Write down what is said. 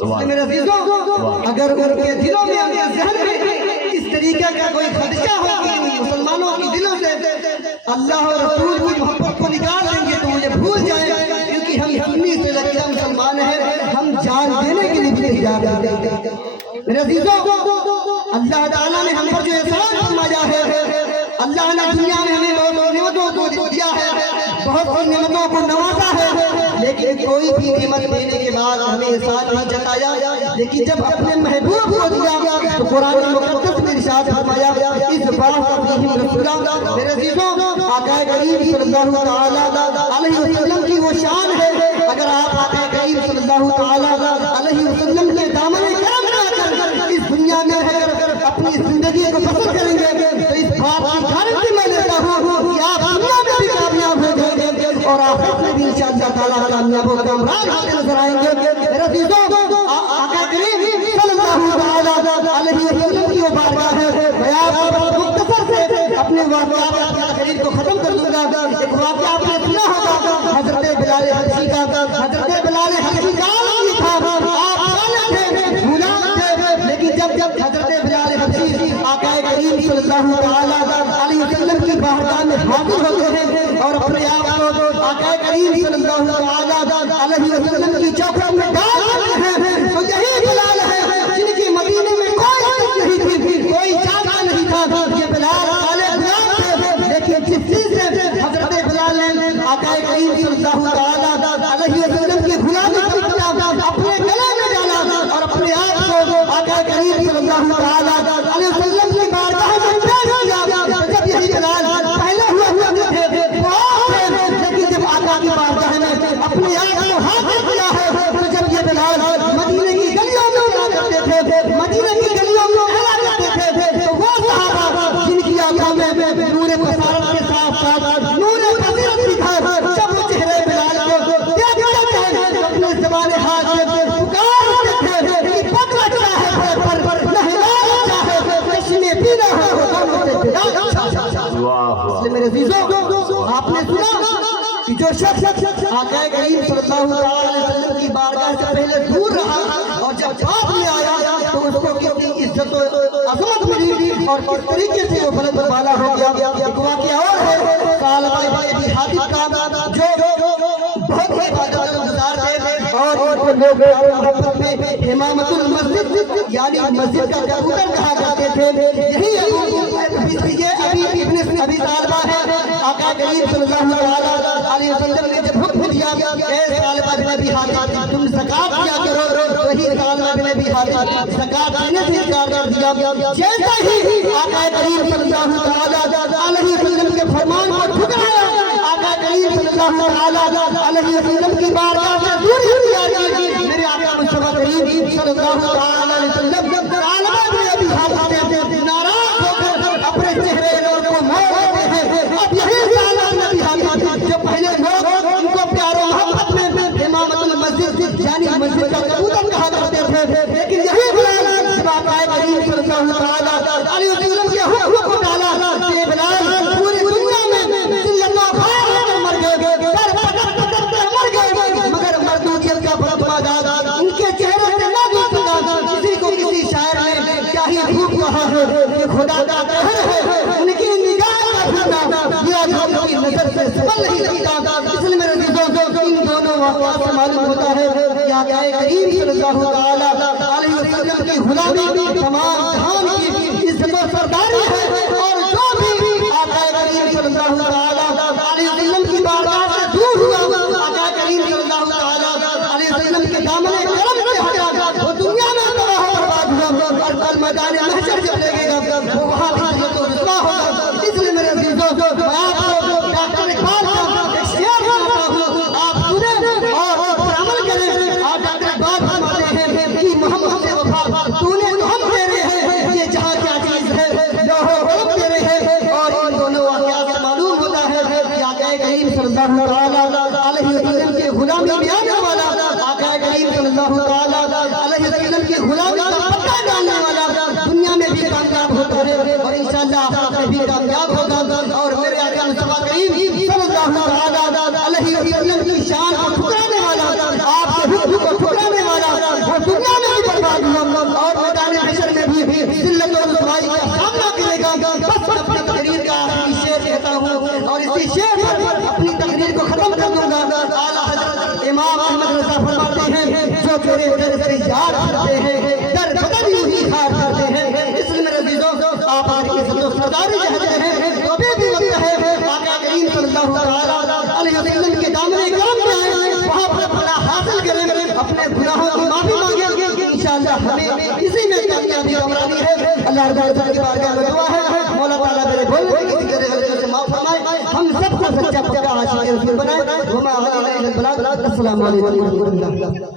میرے عزیزوں اگر ان کے دلوں میں ان کے ذہن میں اس طریقے کا کوئی خدشہ ہو کہ مسلمانوں کے دلوں سے اللہ اور رسول کی محبت کو نکال دیں گے تو مجھے بھول جائیں، کیونکہ ہم سنی سے لگتا مسلمان ہیں، ہم جان دینے کے لیے بھی تیار ہیں۔ میرے عزیزوں اللہ تعالیٰ نے ہم پر جو احسان فرمایا ہے، اللہ نے دنیا میں ہمیں بہت نعمتوں کو دیا ہے، بہت سی نعمتوں کو نوازا ہے، لیکن کوئی بھی نعمت دینے کے بعد ہمیں احسان نہیں جتایا، لیکن جب اپنے محبوب کو دیا تو قرآن مقدس میں ارشاد فرمایا اس بات فیہم رسولا۔ میرے عزیزوں آقا کریم صلی اللہ علیہ وسلم کی وہ شان ہے، اگر آپ آقا کریم صلی اللہ علیہ وسلم کے دامن کرم میں آ کر اس دنیا میں رہ کر اپنی زندگی کو بسر کریں گے تو اس بات کی گارنٹی میں لیتا ہوں کہ آپ دنیا میں بھی کامیاب ہو جائیں گے اور آخرت میں بھی انشاءاللہ تعالیٰ کامیاب ہو کر ہوتے نظر آئیں گے۔ میرے عزیزوں آقا کریم صلی اللہ علیہ وسلم کی وہ بارگاہ ہے، میں آپ مختصر سے اپنے واقعات کی تقریر کو ختم کر دوں گا۔ ایک واقعہ آپ نے سنا ہوگا حضرت بلال حبشی کا، حضرت بلال حبشی کا تھا، آپ تھے غلام تھے، لیکن جب حضرت بلال حبشی آقا کریم صلی اللہ علیہ وسلم کی بارگاہ میں حاضر ہوتے ہیں اور اپنے آپ کو آقا کریم صلی اللہ علیہ وسلم کی چوکھٹ میں ڈال دیتے ہیں تو یہی بلال ہے جن کی مدینے میں کوئی عزت نہیں تھی، کوئی جاگا نہیں تھا، یہ بلال والے غلام تھے، لیکن جس چیز سے حضرت بلال نے آقا کریم صلی اللہ علیہ وسلم کی غلامی کا کتاب اپنے گلے میں ڈالا اور اپنے آپ کو آقا کریم صلی اللہ علیہ وسلم کی بارگاہ میں پیش کیا، جب یہی بلال پہلے ہوا تھے لیکن جب آقا کی بارگاہ میں اپنے آپ کو حاضر کیا ہے تو جب یہ بلال مدینے کی گلیوں میں اڑا کرتے تھے، مدینے کی گلیوں میں اڑا کرتے تھے تو وہ صحابہ جن کی آنکھوں میں نور بصارت کے ساتھ ساتھ نور بصیرت بھی تھا، جب وہ چہرے بلال کو دیکھتے تھے تو اپنے زبان حال سے پکارتے تھے کہ پتہ چاہے پر نہلا چاہے چشمے پینا ہو دونوں سے بلال۔ میرے عزیزوں آپ نے سنا کہ جو شخص آقا کریم صلی اللہ علیہ وسلم کی بارگاہ سے پہلے دور رہا اور جب بعد میں آیا تو اس کو کتنی عزت و عظمت ملی اور کس طریقے سے وہ بلند و بالا ہو گیا۔ ایک واقعہ اور ہے ثعلبہ ابن ابی حاتم کا، جو بہت ہی عبادت گزار تھے اور لوگ محبت میں امامت المسجد یعنی مسجد کا کبوتر کہا کرتے تھے۔ یہی ابی ابن ثعلبہ ہے، آقا کریم صلی اللہ علیہ وسلم نے جب حکم دیا اے ثعلبہ بن ابی حاتم تم زکات دیا کرو، وہی ثعلبہ بن ابی حاتم زکات دینے سے انکار کر دیا۔ جیسا ہی آقا کریم صلی اللہ علیہ وسلم کے فرمان کو ٹھکرایا، آقا کریم صلی اللہ علیہ وسلم کی بارگاہ سے دور کیا گیا۔ میرے آقا مصطفیٰ کریم صلی اللہ علیہ وسلم ثعلبہ بن ابی حاتم سے ناراض ہو کر اپنے چہرے کو موڑ دیتے ہیں۔ اب یہی ثعلبہ بن ابی حاتم جو پہلے لوگ ان کو پیار و محبت میں امامت المسجد یعنی مسجد کا کبوتر کہا کرتے تھے، لیکن یہی بلال جب آقا کریم صلی اللہ علیہ وسلم کے حکم کو ڈالا کہ بلال پوری دنیا میں ذلت و خوار ہو کر مر گئے، سر پکڑ کر مر گئے، مگر مردودیت کا برتبہ ان کے چہرے سے نہ دور سکا۔ کسی کو کسی شاعر نے کیا ہی خوب کہا ہے کہ خدا کا قہر ہے ان کی نگاہ کا پھرنا، یہ آدمی کی نظر سے سنبھل نہیں سکتا۔ اس لیے میرے عزیزوں ان دونوں واقعات سے معلوم ہوتا ہے کہ آقا کریم صلی اللہ علیہ وسلم کی غلامی تمام جہان کی عزت و سرداری ہے، اور جو بھی آقا کریم صلی اللہ علیہ وسلم کی بارگاہ سے دور ہوا، آقا کریم صلی اللہ علیہ وسلم کے دامن کرم سے ہٹا، وہ دنیا میں تباہ و برباد ہوا اور کل میدان محشر جب لگے گا وہ وہاں بھی ذلت و رسوا ہوگا۔ اس لیے میرے عزیزوں میں آپ کو ڈاکٹر اقبال کا ایک شعر سناتا ہوں، آپ سنیں اور عمل کریں۔ آپ ڈاکٹر اقبال فرماتے ہیں کہ محمد سے وفا تو نے تو ہم تیرے ہیں، یہ جہاں کیا چیز ہے لوح و قلم تیرے ہیں۔ اور ان دونوں واقعات سے معلوم ہوتا ہے کہ آقا کریم صلی اللہ علیہ وسلم کی غلامی بیاننے والا، آقا کریم صلی اللہ علیہ وسلم کی غلامی کا پتہ ڈالنے والا دنیا میں بھی کامیاب ہوتا ہے اور انشاءاللہ آخرت میں بھی کامیاب ہوگا۔ اور میرے آقا مصطفیٰ کریم صلی اللہ علیہ وسلم کی شان کو ٹھکرانے والا، آپ کے حکم کو ٹھکرانے والا وہ دنیا جو تیرے در سے یاد کرتے ہیں در بدر یوں ہی ہار کرتے ہیں. اس لیے میرے عزیزوں آپ آج کی عزت و سرداری چاہتے ہیں تو بھی وقت ہے آقا کریم صلی اللہ علیہ وسلم کے دامن کرم میں آئے وہاں پر فلاح حاصل کریں اپنے گناہوں کی معافی مانگیں. انشاءاللہ ہمیں اسی میں کامیابی کامرانی ہے. اللہ رب العزت کی بارگاہ میں دعا ہے مولا تعالیٰ میرے بولنے کی کسی غلطیوں سے معاف فرمائے ہم سب کو سچا پکا عاشق رسول بنائے. وما علینا الا البلاغ. السلام علیکم ورحمۃ اللہ.